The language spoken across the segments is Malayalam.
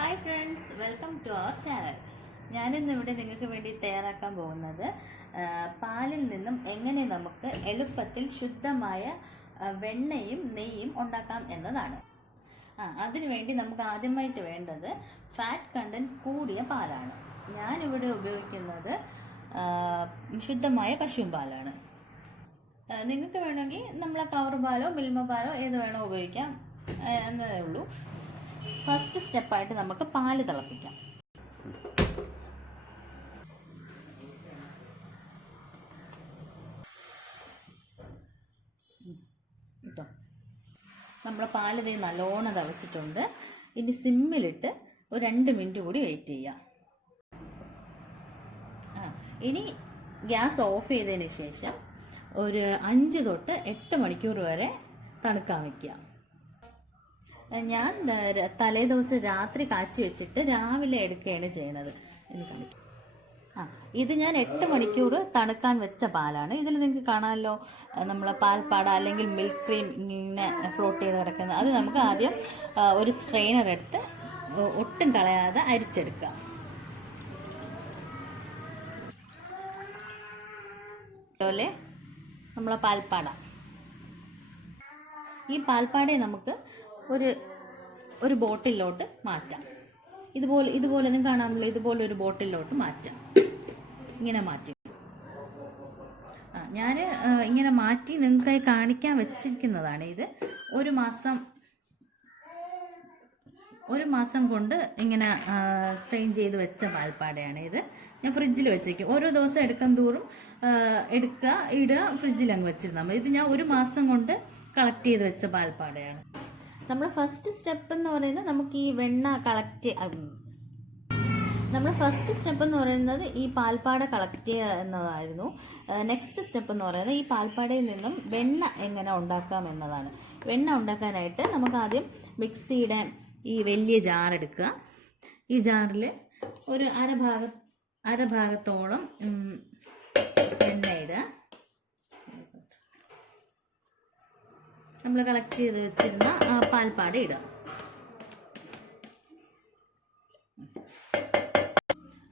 Hi friends, welcome to our channel. ഞാനിന്നിവിടെ നിങ്ങൾക്ക് വേണ്ടി തയ്യാറാക്കാൻ പോകുന്നത് പാലിൽ നിന്നും എങ്ങനെ നമുക്ക് എളുപ്പത്തിൽ ശുദ്ധമായ വെണ്ണയും നെയ്യും ഉണ്ടാക്കാം എന്നതാണ്. അതിനുവേണ്ടി നമുക്ക് ആദ്യമായിട്ട് വേണ്ടത് ഫാറ്റ് കണ്ടൻറ്റ് കൂടിയ പാലാണ്. ഞാനിവിടെ ഉപയോഗിക്കുന്നത് ശുദ്ധമായ പശുവും പാലാണ്. നിങ്ങൾക്ക് വേണമെങ്കിൽ നമ്മളെ കവർ പാലോ മിൽമ പാലോ ഏത് വേണോ ഉപയോഗിക്കാം എന്നതേ ഉള്ളൂ. ഫസ്റ്റ് സ്റ്റെപ്പായിട്ട് നമുക്ക് പാല് തിളപ്പിക്കാം. കേട്ടോ, നമ്മുടെ പാല് ദേ നല്ലോണം തിളച്ചിട്ടുണ്ട്. ഇനി സിമ്മിലിട്ട് ഒരു 2 മിനിറ്റ് കൂടി വെയിറ്റ് ചെയ്യാം. ഇനി ഗ്യാസ് ഓഫ് ചെയ്തതിന് ശേഷം ഒരു 5 തൊട്ട് 8 മണിക്കൂർ വരെ തണുക്കാൻ വയ്ക്കുക. ഞാൻ തലേ ദിവസം രാത്രി കാച്ചി വെച്ചിട്ട് രാവിലെ എടുക്കുകയാണ് ചെയ്യുന്നത്. ഇത് ഞാൻ 8 മണിക്കൂർ തണുക്കാൻ വെച്ച പാലാണ്. ഇതിൽ നിങ്ങൾക്ക് കാണാമല്ലോ നമ്മളെ പാൽപ്പാട അല്ലെങ്കിൽ മിൽക്ക് ക്രീം ഇങ്ങനെ ഫ്ലോട്ട് ചെയ്ത് കിടക്കുന്നത്. അത് നമുക്ക് ആദ്യം ഒരു സ്ട്രെയിനർ എടുത്ത് ഒട്ടും കളയാതെ അരിച്ചെടുക്കാം. അതുപോലെ നമ്മളെ പാൽപ്പാട, ഈ പാൽപ്പാടയെ നമുക്ക് ഒരു ബോട്ടിലോട്ട് മാറ്റാം. ഇതുപോലെ ഒന്നും കാണാമല്ലോ, ഇതുപോലെ ഒരു ബോട്ടിലോട്ട് മാറ്റാം. ഇങ്ങനെ മാറ്റി ഞാൻ ഇങ്ങനെ മാറ്റി നിങ്ങൾക്കായി കാണിക്കാൻ വെച്ചിരിക്കുന്നതാണ്. ഇത് ഒരു മാസം കൊണ്ട് ഇങ്ങനെ സ്ട്രെയിൻ ചെയ്ത് വെച്ച പാൽപ്പാടയാണ്. ഇത് ഞാൻ ഫ്രിഡ്ജിൽ വെച്ചിരിക്കും. ഓരോ ദിവസം എടുക്കാൻ തോറും എടുക്കുക, ഇടുക, ഫ്രിഡ്ജിൽ അങ്ങ് വെച്ചിരുന്നാൽ മതി. ഇത് ഞാൻ 1 മാസം കൊണ്ട് കളക്ട് ചെയ്ത് വെച്ച പാൽപ്പാടയാണ്. നമ്മൾ ഫസ്റ്റ് സ്റ്റെപ്പ് എന്ന് പറയുന്നത് നമുക്ക് ഈ വെണ്ണ ഫസ്റ്റ് സ്റ്റെപ്പ് എന്ന് പറയുന്നത് ഈ പാൽപ്പാട കളക്ട് ചെയ്യുക എന്നതായിരുന്നു. നെക്സ്റ്റ് സ്റ്റെപ്പ് എന്ന് പറയുന്നത് ഈ പാൽപ്പാടയിൽ നിന്നും വെണ്ണ എങ്ങനെ ഉണ്ടാക്കാം എന്നതാണ്. വെണ്ണ ഉണ്ടാക്കാനായിട്ട് നമുക്ക് ആദ്യം മിക്സിയുടെ ഈ വലിയ ജാർ എടുക്കുക. ഈ ജാറിൽ ഒരു അരഭാഗത്തോളം വെണ്ണ ഇടുക. നമ്മൾ കളക്ട് ചെയ്ത് വെച്ചിരുന്ന പാൽപ്പാട ഇടുക.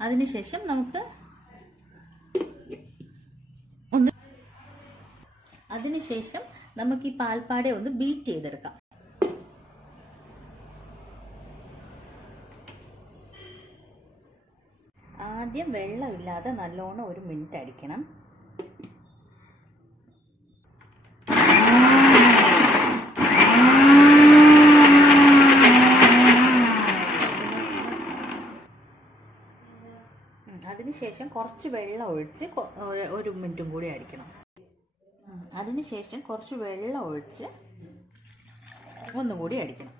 അതിനുശേഷം നമുക്ക് ഈ പാൽപ്പാടയെ ഒന്ന് ബീറ്റ് ചെയ്തെടുക്കാം. ആദ്യം വെള്ളമില്ലാതെ നല്ലോണം 1 മിനിറ്റ് അടിക്കണം. അതിനുശേഷം കുറച്ച് വെള്ളം ഒഴിച്ച് 1 മിനിറ്റും കൂടി അടിക്കണം. അതിനുശേഷം കുറച്ച് വെള്ളം ഒഴിച്ച് ഒന്നുകൂടി അടിക്കണം.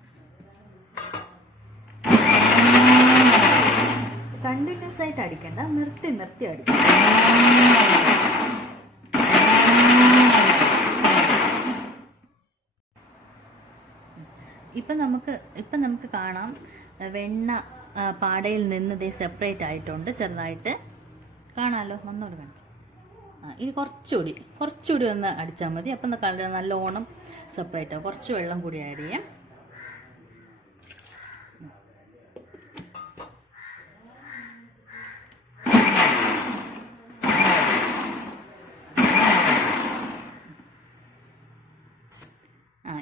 കണ്ടിന്യൂസ് ആയിട്ട് അടിക്കണ്ട, നിർത്തി അടിക്കണം. ഇപ്പം നമുക്ക് കാണാം വെണ്ണ പാടയിൽ നിന്ന് ദേ സെപ്പറേറ്റ് ആയിട്ടുണ്ട്. ചെറുതായിട്ട് കാണാമല്ലോ, നന്നോട് കണ്ടു. ഇനി കുറച്ചുകൂടി ഒന്ന് അടിച്ചാൽ മതി. അപ്പം നല്ലോണം സെപ്പറേറ്റ് ആവും. കുറച്ച് വെള്ളം കൂടി ആഡ് ചെയ്യാം.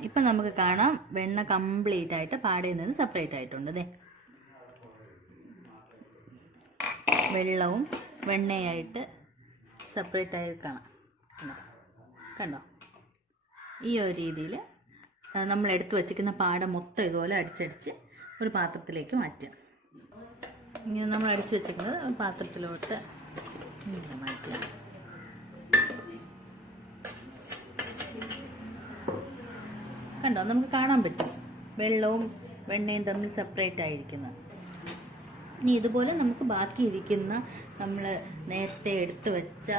ഇപ്പം നമുക്ക് കാണാം വെണ്ണ കംപ്ലീറ്റ് ആയിട്ട് പാടയിൽ നിന്ന് സെപ്പറേറ്റ് ആയിട്ടുണ്ട്. അതെ, വെള്ളവും വെണ്ണയായിട്ട് സെപ്പറേറ്റ് ആയി കാണാം. കണ്ടോ? ഈ ഒരു രീതിയിൽ നമ്മൾ എടുത്തു വച്ചിരിക്കുന്ന പാട മൊത്തം ഇതുപോലെ അടിച്ചടിച്ച് ഒരു പാത്രത്തിലേക്ക് മാറ്റുക. ഇങ്ങനെ നമ്മൾ അടിച്ചു വെച്ചിരിക്കുന്നത് പാത്രത്തിലോട്ട് ഇങ്ങനെ മാറ്റുക. കണ്ടോ? നമുക്ക് കാണാൻ പറ്റും വെള്ളവും വെണ്ണയും തമ്മിൽ സെപ്പറേറ്റ് ആയിരിക്കുന്നത്. ഇനി ഇതുപോലെ നമുക്ക് ബാക്കിയിരിക്കുന്ന നമ്മൾ നേരത്തെ എടുത്തു വെച്ച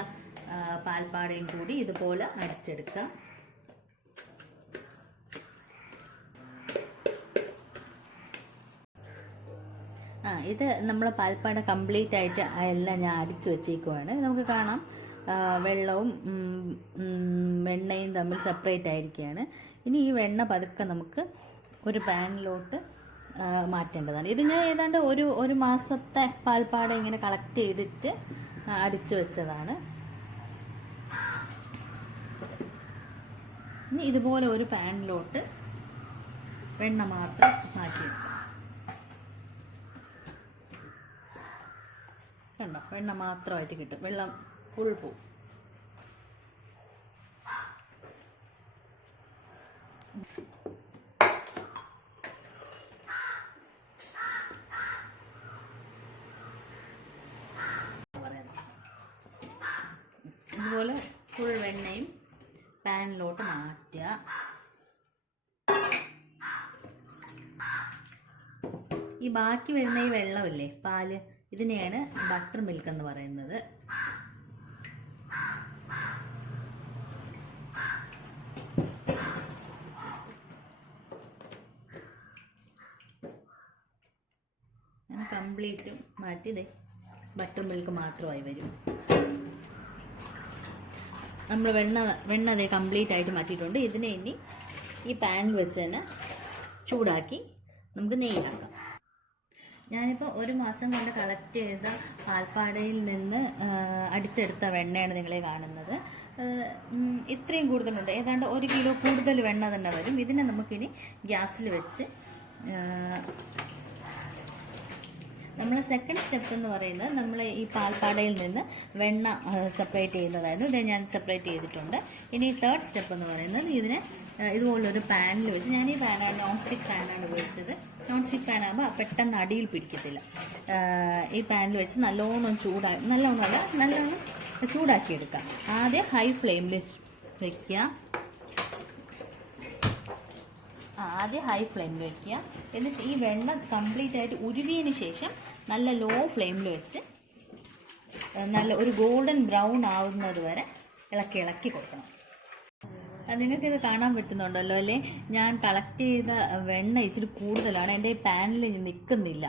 പാൽപ്പാടയും കൂടി ഇതുപോലെ അടിച്ചെടുക്കാം. ഇത് നമ്മളെ പാൽപ്പാട കംപ്ലീറ്റ് ആയിട്ട് എല്ലാം ഞാൻ അടിച്ചു വെച്ചേക്കുവാണ്. നമുക്ക് കാണാം വെള്ളവും വെണ്ണയും തമ്മിൽ സെപ്പറേറ്റ് ആയിരിക്കുകയാണ്. ഇനി ഈ വെണ്ണ പതുക്കെ നമുക്ക് ഒരു പാനിലോട്ട് മാറ്റേണ്ടതാണ്. ഇത് ഞാൻ ഏതാണ്ട് ഒരു മാസത്തെ പാൽപ്പാട ഇങ്ങനെ കളക്ട് ചെയ്തിട്ട് അടിച്ചു വെച്ചതാണ്. ഇനി ഇതുപോലെ ഒരു പാനിലോട്ട് വെണ്ണ മാത്രം മാറ്റി കണ്ടോ, വെണ്ണ മാത്രമായിട്ട് കിട്ടും, വെള്ളം ഫുൾ പോവും. ഇതുപോലെ ഫുൾ വെണ്ണയും പാനിലോട്ട് മാറ്റുക. ഈ ബാക്കി വരുന്ന ഈ വെള്ളമില്ലേ, പാല്, ഇതിനെയാണ് ബട്ടർ മിൽക്ക് എന്ന് പറയുന്നത്. അങ്ങനെ കംപ്ലീറ്റും മാറ്റി ഇതേ ബട്ടർ മിൽക്ക് മാത്രമായി വരും. നമ്മൾ വെണ്ണ അതേ കംപ്ലീറ്റ് ആയിട്ട് മാറ്റിയിട്ടുണ്ട്. ഇതിനെ ഇനി ഈ പാനിൽ വെച്ച് തന്നെ ചൂടാക്കി നമുക്ക് നെയ്യാക്കാം. ഞാനിപ്പോൾ ഒരു മാസം കൊണ്ട് കളക്ട് ചെയ്ത പാൽപ്പാടയിൽ നിന്ന് അടിച്ചെടുത്ത വെണ്ണയാണ് നിങ്ങളെ കാണുന്നത്. ഇത്രയും കൂടുതലുണ്ട്, ഏതാണ്ട് 1 കിലോ കൂടുതൽ വെണ്ണ തന്നെ വരും. ഇതിനെ നമുക്കിനി ഗ്യാസിൽ വെച്ച് നമ്മൾ സെക്കൻഡ് സ്റ്റെപ്പ് എന്ന് പറയുന്നത് നമ്മൾ ഈ പാൽപ്പാടയിൽ നിന്ന് വെണ്ണ സെപ്പറേറ്റ് ചെയ്യുന്നതായിരുന്നു. ഇത് ഞാൻ സെപ്പറേറ്റ് ചെയ്തിട്ടുണ്ട്. ഇനി തേർഡ് സ്റ്റെപ്പ് എന്ന് പറയുന്നത് ഇതിനെ ഇതുപോലൊരു പാനിൽ വെച്ച്, ഞാൻ ഈ പാനാണ് നോൺ സ്റ്റിക്ക് പാനാണ് ഉപയോഗിച്ചത്. നോൺ സ്റ്റിക്ക് പാനാകുമ്പോൾ പെട്ടെന്ന് അടിയിൽ പിടിക്കത്തില്ല. ഈ പാനിൽ വെച്ച് നല്ലോണം ചൂടാക്കിയെടുക്കാം. ആദ്യം ഹൈ ഫ്ലെയിമിൽ വയ്ക്കുക. എന്നിട്ട് ഈ വെണ്ണ കംപ്ലീറ്റ് ആയിട്ട് ഉരുവിയതിന് ശേഷം നല്ല ലോ ഫ്ലെയിമിൽ വെച്ച് നല്ല ഒരു ഗോൾഡൻ ബ്രൗൺ ആവുന്നത് വരെ ഇളക്കി കൊടുക്കണം. നിങ്ങൾക്കിത് കാണാൻ പറ്റുന്നുണ്ടല്ലോ അല്ലേ, ഞാൻ കളക്ട് ചെയ്ത വെണ്ണ ഇച്ചിരി കൂടുതലാണ്, എൻ്റെ ഈ പാനിൽ നിൽക്കുന്നില്ല,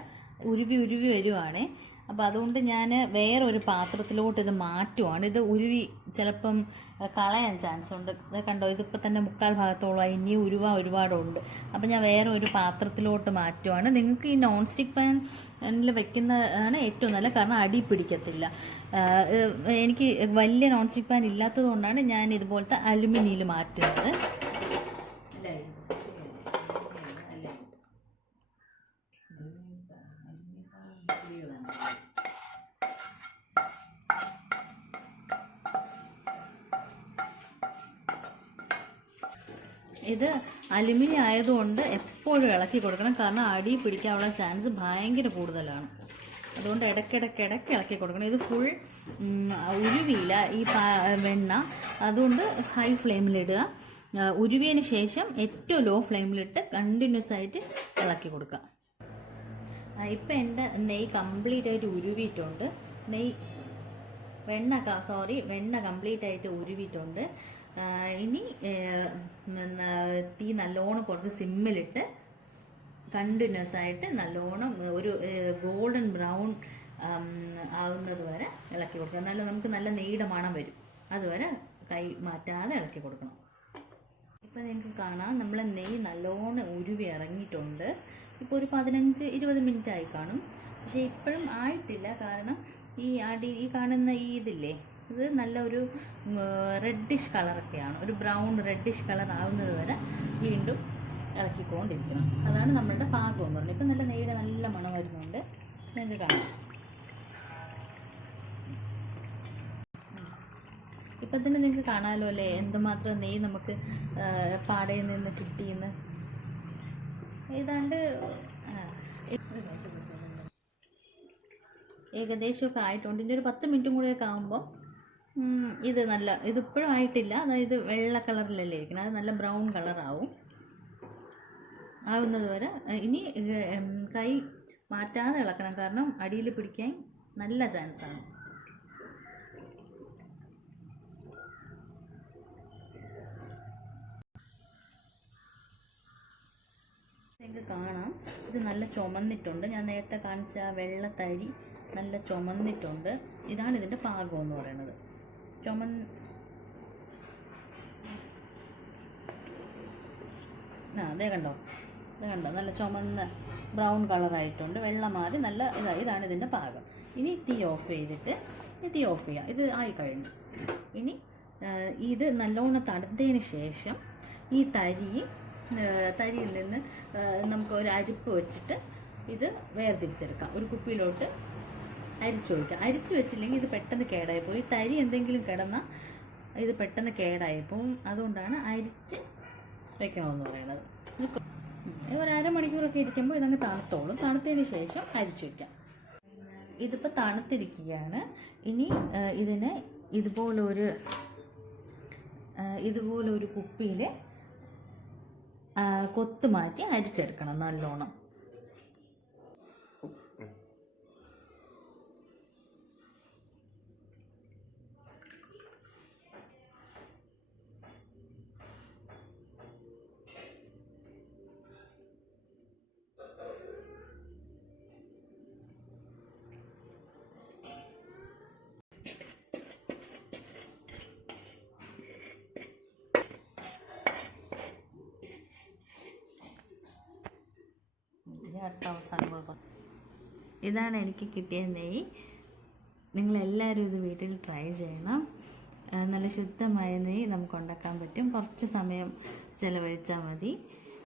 ഉരുവി വരുവാണേ. അപ്പോൾ അതുകൊണ്ട് ഞാൻ വേറൊരു പാത്രത്തിലോട്ട് ഇത് മാറ്റുവാണ്. ഇത് ഉരുവി ചിലപ്പം കളയാൻ ചാൻസ് ഉണ്ട്. ഇത് കണ്ടോ, ഇതിപ്പോൾ തന്നെ 3/4 ഭാഗത്തോളമായി, ഇനി ഒരുപാടുണ്ട്. അപ്പോൾ ഞാൻ വേറെ ഒരു പാത്രത്തിലോട്ട് മാറ്റുവാണ്. നിങ്ങൾക്ക് ഈ നോൺ സ്റ്റിക്ക് പാനിൽ വെക്കുന്നതാണ് ഏറ്റവും നല്ലത്, കാരണം അടി പിടിക്കത്തില്ല. എനിക്ക് വലിയ നോൺ സ്റ്റിക്ക് പാൻ ഇല്ലാത്തത് കൊണ്ടാണ് ഞാൻ ഇതുപോലത്തെ അലുമിനിയിൽ മാറ്റുന്നത്. ഇത് അലുമിനിയം ആയതുകൊണ്ട് എപ്പോഴും ഇളക്കി കൊടുക്കണം, കാരണം അടി പിടിക്കാനുള്ള ചാൻസ് ഭയങ്കര കൂടുതലാണ്. അതുകൊണ്ട് ഇടയ്ക്കിടയ്ക്ക് ഇളക്കി കൊടുക്കണം. ഇത് ഫുൾ ഉരുവിയില്ല ഈ വെണ്ണ, അതുകൊണ്ട് ഹൈ ഫ്ലെയിമിലിടുക. ഉരുവിയതിന് ശേഷം ഏറ്റവും ലോ ഫ്ലെയിമിലിട്ട് കണ്ടിന്യൂസ് ആയിട്ട് ഇളക്കി കൊടുക്കുക. ഇപ്പം എൻ്റെ നെയ്യ് കംപ്ലീറ്റ് ആയിട്ട് ഉരുവിയിട്ടുണ്ട്. വെണ്ണ കംപ്ലീറ്റ് ആയിട്ട് ഉരുവിയിട്ടുണ്ട്. ഇനി തീ നല്ലോണം കുറച്ച് സിമ്മിലിട്ട് കണ്ടിന്യൂസ് ആയിട്ട് നല്ലോണം ഒരു ഗോൾഡൻ ബ്രൗൺ ആവുന്നത് വരെ ഇളക്കി കൊടുക്കുക. എന്നാലും നമുക്ക് നല്ല നെയ്യുടെ മണം വരും, അതുവരെ കൈ മാറ്റാതെ ഇളക്കി കൊടുക്കണം. ഇപ്പം നിങ്ങൾക്ക് കാണാം, നമ്മൾ നെയ്യ് നല്ലോണം ഉരുവി ഇറങ്ങിയിട്ടുണ്ട്. ഇപ്പോൾ ഒരു 15-20 മിനിറ്റ് ആയി കാണും. പക്ഷേ ഇപ്പോഴും ആയിട്ടില്ല, കാരണം ഈ കാണുന്ന ഇതില്ലേ, ഇത് നല്ല ഒരു റെഡിഷ് കളറൊക്കെയാണ്, ഒരു ബ്രൗൺ റെഡിഷ് കളർ ആവുന്നത് വരെ വീണ്ടും ഇളക്കിക്കൊണ്ടിരിക്കണം. അതാണ് നമ്മളുടെ പാകം എന്ന് പറഞ്ഞത്. ഇപ്പം നല്ല നെയ്യുടെ നല്ല മണം വരുന്നുണ്ട്, നിങ്ങൾക്ക് കാണാം. ഇപ്പം തന്നെ നിങ്ങൾക്ക് കാണാമല്ലോ അല്ലേ എന്തുമാത്രം നെയ്യ് നമുക്ക് പാടയിൽ നിന്ന് കിട്ടിയെന്ന്. ഏതാണ്ട് ഏകദേശമൊക്കെ ആയിട്ടുണ്ട്. ഇനി ഒരു 10 മിനിറ്റും കൂടെയൊക്കെ ആകുമ്പോൾ ഇതിപ്പോഴും ആയിട്ടില്ല, അതായത് വെള്ള കളറിലല്ലേ ഇരിക്കണം, അത് നല്ല ബ്രൗൺ കളറാവും. ആവുന്നത് വരെ ഇനി കൈ മാറ്റാതെ ഇളക്കണം, കാരണം അടിയിൽ പിടിക്കാൻ നല്ല ചാൻസാണ്. നിങ്ങൾക്ക് കാണാം, ഇത് നല്ല ചുമന്നിട്ടുണ്ട്. ഞാൻ നേരത്തെ കാണിച്ച വെള്ളത്തരി നല്ല ചുമന്നിട്ടുണ്ട്. ഇതാണ് ഇതിൻ്റെ പാകം എന്ന് പറയുന്നത്. അതേ കണ്ടോ, നല്ല ചുമന്ന് ബ്രൗൺ കളറായിട്ടുണ്ട്, വെള്ളം മാറി നല്ല ഇതാണ് ഇതിൻ്റെ പാകം. ഇനി തീ ഓഫ് ചെയ്തിട്ട് തീ ഓഫ് ചെയ്യാം. ഇത് ആയി കഴിഞ്ഞു. ഇനി ഇത് നല്ലോണം തണുത്തതിന് ശേഷം ഈ തരിയിൽ നിന്ന് നമുക്ക് ഒരു അരിപ്പ് വെച്ചിട്ട് ഇത് വേർതിരിച്ചെടുക്കാം. ഒരു കുപ്പിയിലോട്ട് അരിച്ചൊഴിക്കാം. അരിച്ച് വെച്ചില്ലെങ്കിൽ ഇത് പെട്ടെന്ന് കേടായി പോയി. തരി എന്തെങ്കിലും കിടന്നാൽ ഇത് പെട്ടെന്ന് കേടായി പോവും. അതുകൊണ്ടാണ് അരിച്ച് വെക്കണമെന്ന് പറയുന്നത്. ഒരു അരമണിക്കൂറൊക്കെ ഇരിക്കുമ്പോൾ ഇതങ്ങ് തണുത്തോളും. തണുത്തതിന് ശേഷം അരിച്ചു വയ്ക്കാം. ഇതിപ്പോൾ തണുത്തിരിക്കുകയാണ്. ഇനി ഇതിന് ഇതുപോലൊരു കുപ്പിയിൽ കൊത്ത് മാറ്റി അരിച്ചെടുക്കണം നല്ലോണം. ഇതാണ് എനിക്ക് കിട്ടിയ നെയ്യ്. നിങ്ങളെല്ലാവരും ഇത് വീട്ടിൽ ട്രൈ ചെയ്യണം. നല്ല ശുദ്ധമായ നെയ്യ് നമുക്ക് ഉണ്ടാക്കാൻ പറ്റും. കുറച്ച് സമയം ചിലവഴിച്ചാൽ മതി.